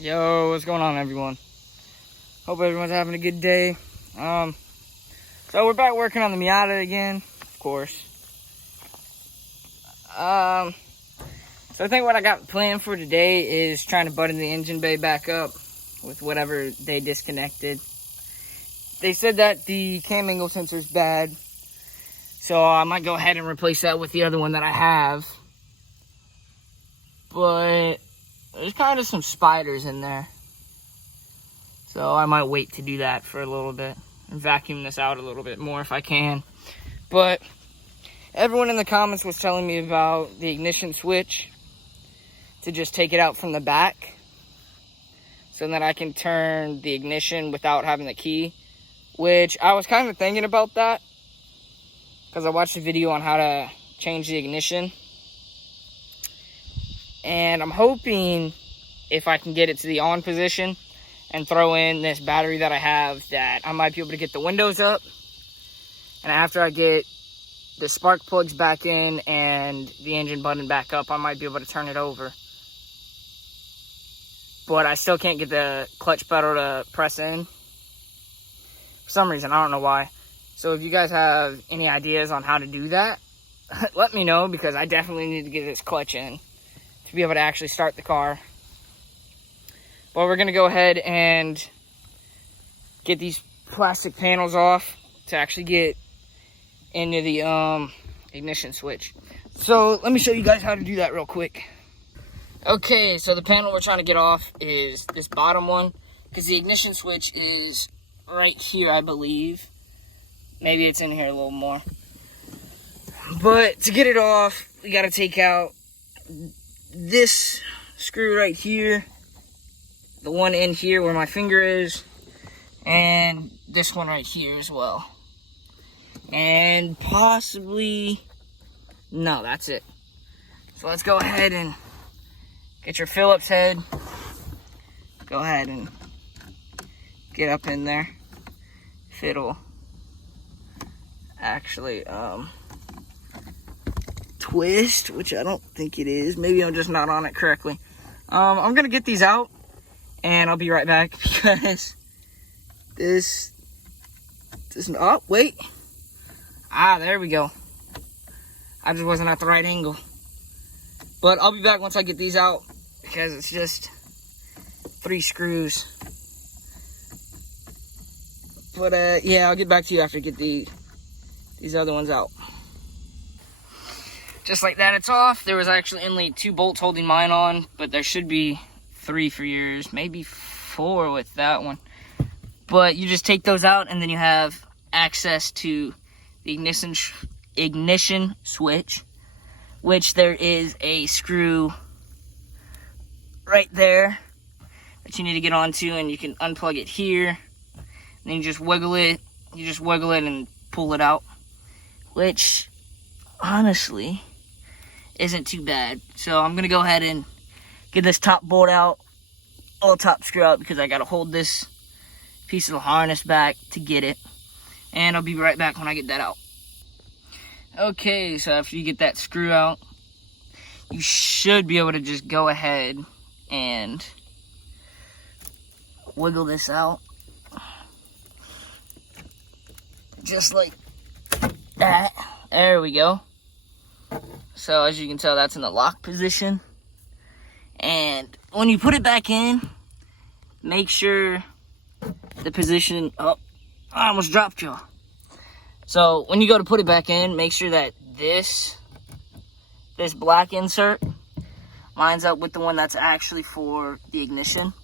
Yo, what's going on, everyone? Hope everyone's having a good day. So we're back working on the Miata again, of course. So I think what I got planned for today is trying to button the engine bay back up with whatever they disconnected. They said that the cam angle sensor is bad, so I might go ahead and replace that with the other one that I have. But there's kind of some spiders in there, so I might wait to do that for a little bit and vacuum this out a little bit more if I can. But everyone in the comments was telling me about the ignition switch, to just take it out from the back so that I can turn the ignition without having the key, which I was kind of thinking about that because I watched a video on how to change the ignition. And I'm hoping if I can get it to the on position and throw in this battery that I have, that I might be able to get the windows up. And after I get the spark plugs back in and the engine button back up, I might be able to turn it over. But I still can't get the clutch pedal to press in. For some reason, I don't know why. So if you guys have any ideas on how to do that, let me know, because I definitely need to get this clutch in to be able to actually start the car. But we're going to go ahead and get these plastic panels off to actually get into the ignition switch. So let me show you guys how to do that real quick. Okay, so the panel we're trying to get off is this bottom one, because the ignition switch is right here, I believe. Maybe it's in here a little more. But to get it off, we got to take out this screw right here, the one in here where my finger is, and this one right here as well. And possibly, no, that's it. So let's go ahead and get your Phillips head. Go ahead and get up in there. If it'll actually twist, which I don't think it is. Maybe I'm just not on it correctly. I'm gonna get these out and I'll be right back, because this oh wait, there we go. I just wasn't at the right angle, but I'll be back once I get these out, because it's just 3 screws. But yeah, I'll get back to you after I get these other ones out. Just like that, it's off. There was actually only 2 bolts holding mine on, but there should be 3 for yours, maybe 4 with that one. But you just take those out, and then you have access to the ignition switch, which there is a screw right there that you need to get onto, and you can unplug it here. And then you just wiggle it. You just wiggle it and pull it out, which honestly isn't too bad. So I'm gonna go ahead and get this top bolt out, all top screw out, because I gotta hold this piece of the harness back to get it. And I'll be right back when I get that out. Okay, so after you get that screw out, you should be able to just go ahead and wiggle this out. Just like that. There we go. So as you can tell, that's in the lock position. And when you put it back in, make sure the position, oh, I almost dropped y'all. So when you go to put it back in, make sure that this black insert lines up with the one that's actually for the ignition.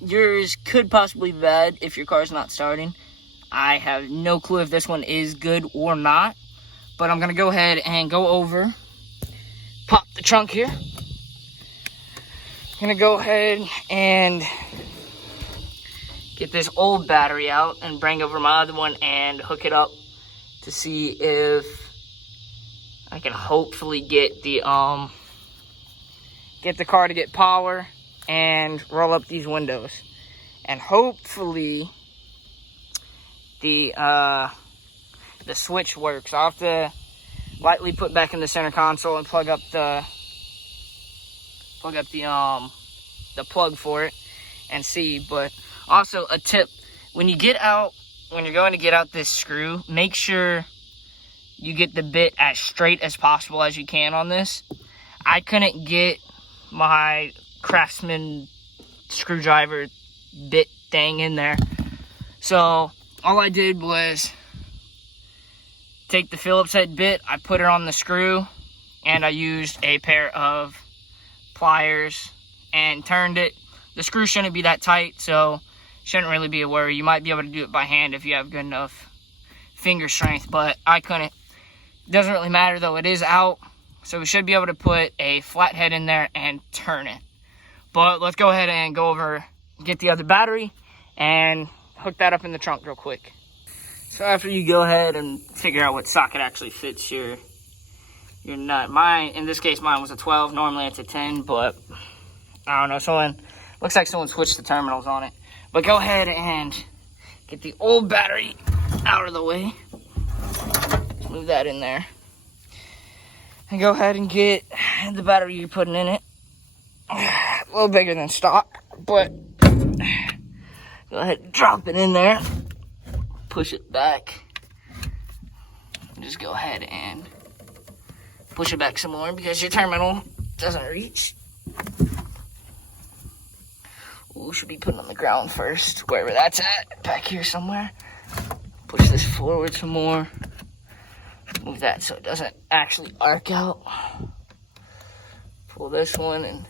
Yours could possibly be bad if your car's not starting. I have no clue if this one is good or not, but I'm gonna go ahead and go over, pop the trunk here. I'm gonna go ahead and get this old battery out and bring over my other one and hook it up to see if I can hopefully get the car to get power and roll up these windows. And hopefully the switch works. I'll have to lightly put back in the center console and plug up the the plug for it and see. But also a tip, when you're going to get out this screw, make sure you get the bit as straight as possible as you can on this. I couldn't get my Craftsman screwdriver bit thing in there. So all I did was take the Phillips head bit, I put it on the screw, and I used a pair of pliers and turned it. The screw shouldn't be that tight, so shouldn't really be a worry. You might be able to do it by hand if you have good enough finger strength, but I couldn't. Doesn't really matter though, it is out, so we should be able to put a flathead in there and turn it. But let's go ahead and go over, get the other battery, and hook that up in the trunk real quick. So after you go ahead and figure out what socket actually fits your nut, in this case mine was a 12, normally it's a 10, but I don't know, looks like someone switched the terminals on it. But go ahead and get the old battery out of the way. Move that in there. And go ahead and get the battery you're putting in it. A little bigger than stock, but go ahead and drop it in there. Push it back. Just go ahead and push it back some more because your terminal doesn't reach. Ooh, should be put on the ground first, wherever that's at, back here somewhere. Push this forward some more. Move that so it doesn't actually arc out. Pull this one and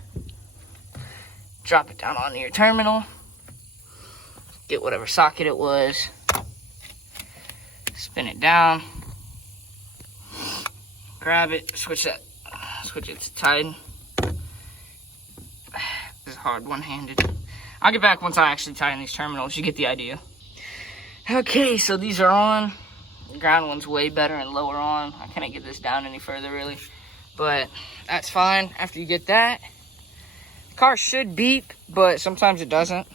drop it down onto your terminal. Get whatever socket it was. Spin it down. Grab it, switch it to tighten. This is hard one-handed. I'll get back once I actually tighten these terminals. You get the idea. Okay, so these are on. The ground one's way better and lower on. I couldn't get this down any further really, but that's fine. After you get that, the car should beep, but sometimes it doesn't.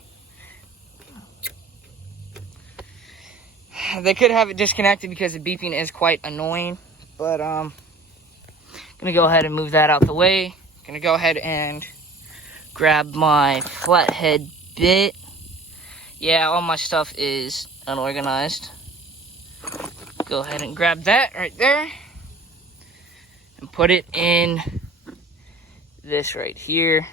They could have it disconnected because the beeping is quite annoying, but gonna go ahead and move that out the way. Gonna go ahead and grab my flathead bit. Yeah, all my stuff is unorganized. Go ahead and grab that right there and put it in this right here.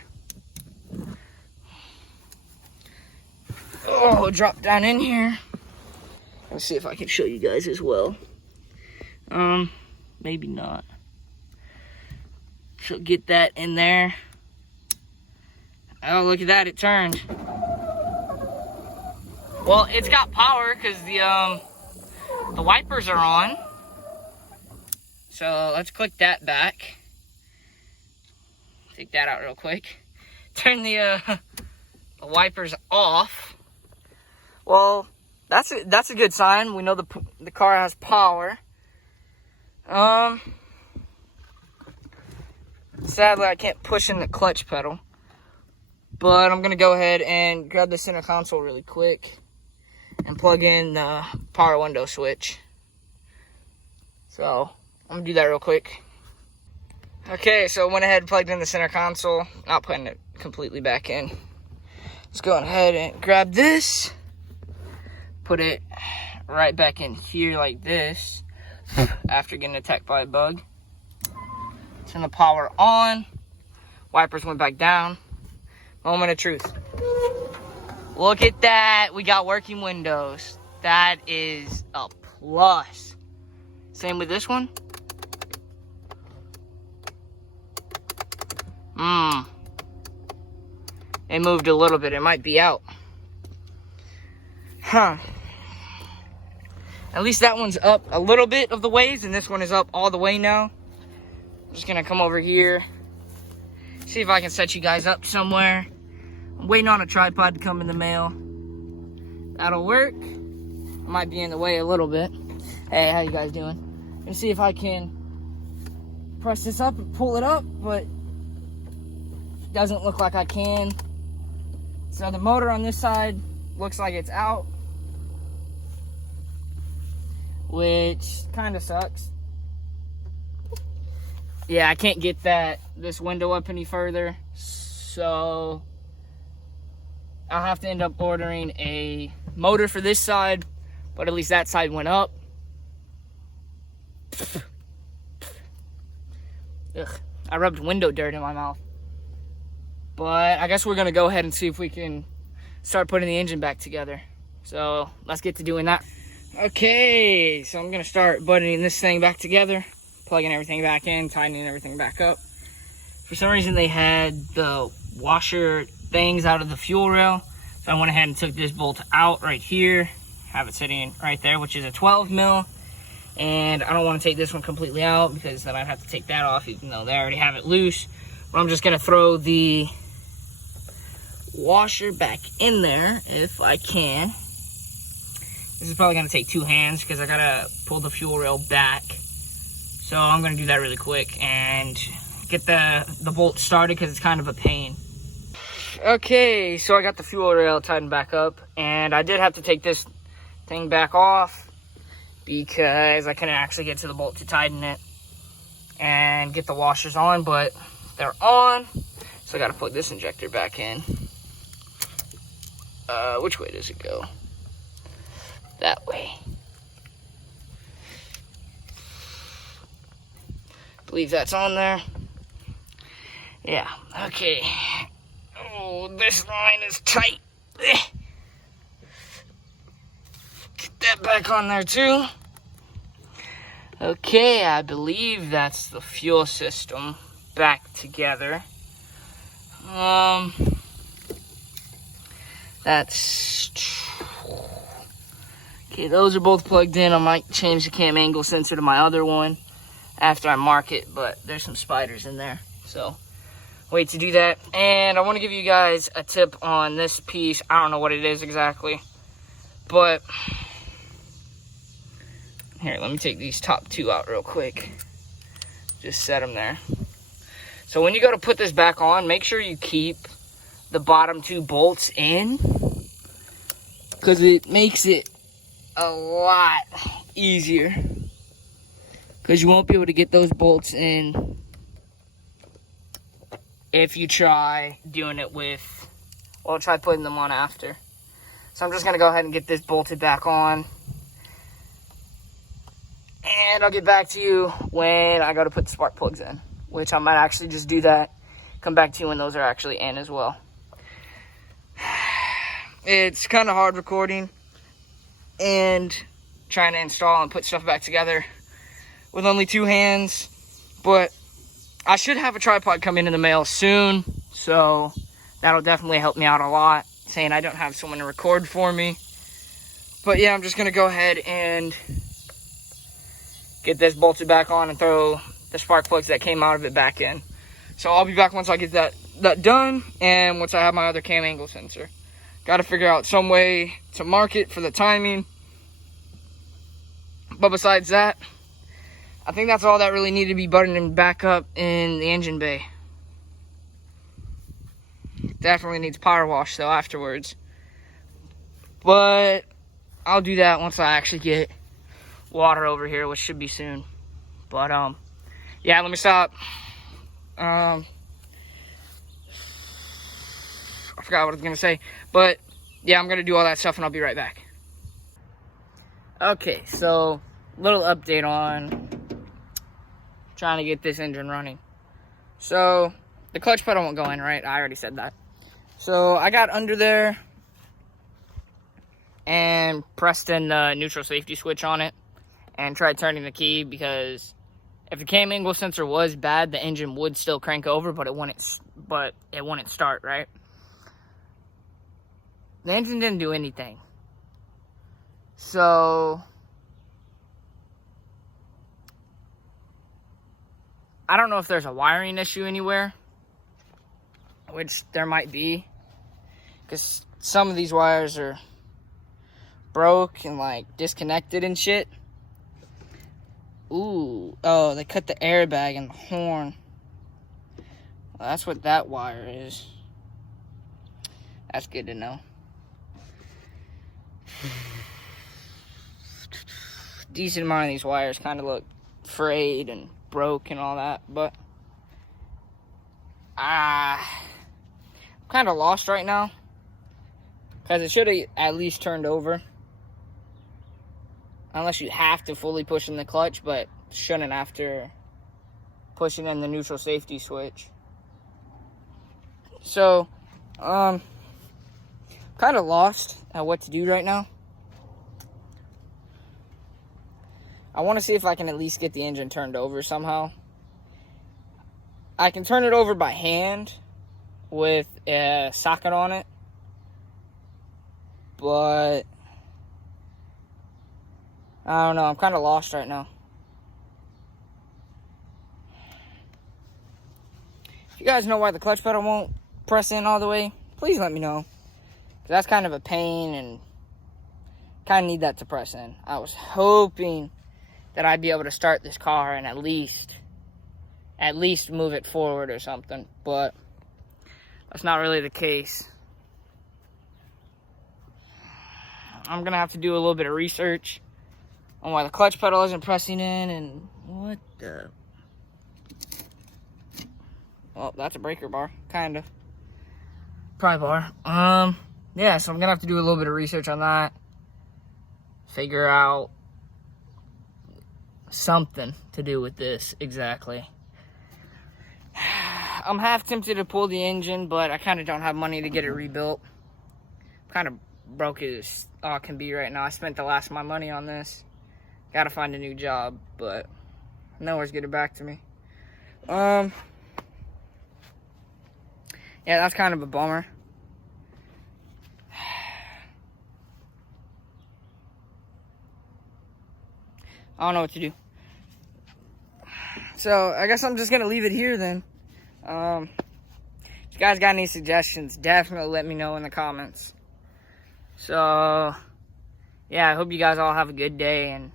Oh, drop down in here. Let's see if I can show you guys as well. Maybe not. So get that in there. Oh, look at that, it turned. Well, it's got power because the wipers are on. So let's click that back. Take that out real quick. Turn the wipers off. Well, that's a good sign. We know the car has power. Sadly, I can't push in the clutch pedal. But I'm gonna go ahead and grab the center console really quick and plug in the power window switch. So I'm gonna do that real quick. Okay, so I went ahead and plugged in the center console, not putting it completely back in. Let's go ahead and grab this, put it right back in here like this after getting attacked by a bug. Turn the power on, wipers went back down. Moment of truth. Look at that, we got working windows. That is a plus. Same with this one. It moved a little bit, it might be out. Huh. At least that one's up a little bit of the ways, and this one is up all the way now. I'm just gonna come over here, see if I can set you guys up somewhere. I'm waiting on a tripod to come in the mail. That'll work. I might be in the way a little bit. Hey, how you guys doing? Gonna see if I can press this up and pull it up, but it doesn't look like I can. So the motor on this side looks like it's out, which kind of sucks. Yeah, I can't get this window up any further, so I'll have to end up ordering a motor for this side, but at least that side went up. Ugh, I rubbed window dirt in my mouth. But I guess we're gonna go ahead and see if we can start putting the engine back together. So let's get to doing that. Okay, so I'm gonna start buttoning this thing back together, plugging everything back in, tightening everything back up. For some reason they had the washer things out of the fuel rail, so I went ahead and took this bolt out right here, have it sitting right there, which is a 12 mil. And I don't want to take this one completely out because then I'd have to take that off even though they already have it loose. But I'm just gonna throw the washer back in there if I can. This is probably gonna take 2 hands because I gotta pull the fuel rail back. So I'm gonna do that really quick and get the bolt started because it's kind of a pain. Okay, so I got the fuel rail tightened back up, and I did have to take this thing back off because I couldn't actually get to the bolt to tighten it and get the washers on, but they're on. So I gotta plug this injector back in. Which way does it go? That way. Believe that's on there. Yeah, okay. Oh, this line is tight. Get that back on there too. Okay, I believe that's the fuel system back together. That's... Okay, those are both plugged in. I might change the cam angle sensor to my other one after I mark it, but there's some spiders in there, so wait to do that. And I want to give you guys a tip on this piece. I don't know what it is exactly, but here, let me take these top 2 out real quick. Just set them there. So when you go to put this back on, make sure you keep the bottom 2 bolts in, because it makes it a lot easier, because you won't be able to get those bolts in if you try doing it with, well, try putting them on after. So I'm just going to go ahead and get this bolted back on, and I'll get back to you when I go to put the spark plugs in, which I might actually just do that, come back to you when those are actually in as well. It's kind of hard recording and trying to install and put stuff back together with only 2 hands, but I should have a tripod come in the mail soon, so that'll definitely help me out a lot, saying I don't have someone to record for me. But yeah, I'm just gonna go ahead and get this bolted back on and throw the spark plugs that came out of it back in. So I'll be back once I get that done, and once I have my other cam angle sensor. Got to figure out some way to mark it for the timing. But besides that, I think that's all that really needed to be buttoning back up in the engine bay. Definitely needs power wash though afterwards. But I'll do that once I actually get water over here, which should be soon. But yeah, let me stop. I forgot what I was gonna say, but yeah, I'm gonna do all that stuff and I'll be right back. Okay, so little update on trying to get this engine running. So the clutch pedal won't go in, right? I already said that. So I got under there and pressed in the neutral safety switch on it and tried turning the key, because if the cam angle sensor was bad, the engine would still crank over, but it wouldn't start, right? The engine didn't do anything. So I don't know if there's a wiring issue anywhere, which there might be, because some of these wires are broke and like disconnected and shit. Ooh, oh, they cut the airbag and the horn. Well, that's what that wire is. That's good to know. Decent amount of these wires kind of look frayed and broke and all that, but I'm kind of lost right now, Because it should have at least turned over. Unless you have to fully push in the clutch, but shouldn't after pushing in the neutral safety switch. So, kind of lost at what to do right now. I want to see if I can at least get the engine turned over somehow. I can turn it over by hand with a socket on it, but I don't know. I'm kind of lost right now. If you guys know why the clutch pedal won't press in all the way, please let me know. 'Cause that's kind of a pain and kind of need that to press in. I was hoping that I'd be able to start this car and at least move it forward or something, but that's not really the case. I'm gonna have to do a little bit of research on why the clutch pedal isn't pressing in and what the... Well, that's a breaker bar, kind of. Pry bar. Yeah, so I'm gonna have to do a little bit of research on that. Figure out something to do with this exactly. I'm half tempted to pull the engine, but I kind of don't have money to get it rebuilt. Kind of broke as all can be right now. I spent the last of my money on this. Gotta find a new job, but no one's getting back to me. Yeah, that's kind of a bummer. I don't know what to do. So, I guess I'm just gonna leave it here then. If you guys got any suggestions, definitely let me know in the comments. So, yeah, I hope you guys all have a good day, and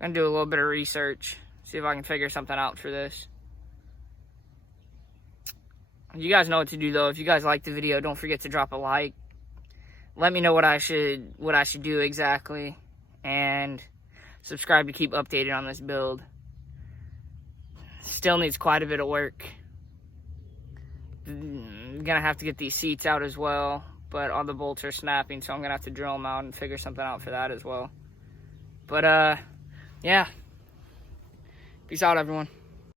I'm gonna do a little bit of research, see if I can figure something out for this. You guys know what to do though. If you guys like the video, don't forget to drop a like. Let me know what I should do exactly, and subscribe to keep updated on this build. Still needs quite a bit of work. I'm gonna have to get these seats out as well, but all the bolts are snapping, so I'm gonna have to drill them out and figure something out for that as well. But yeah, peace out everyone.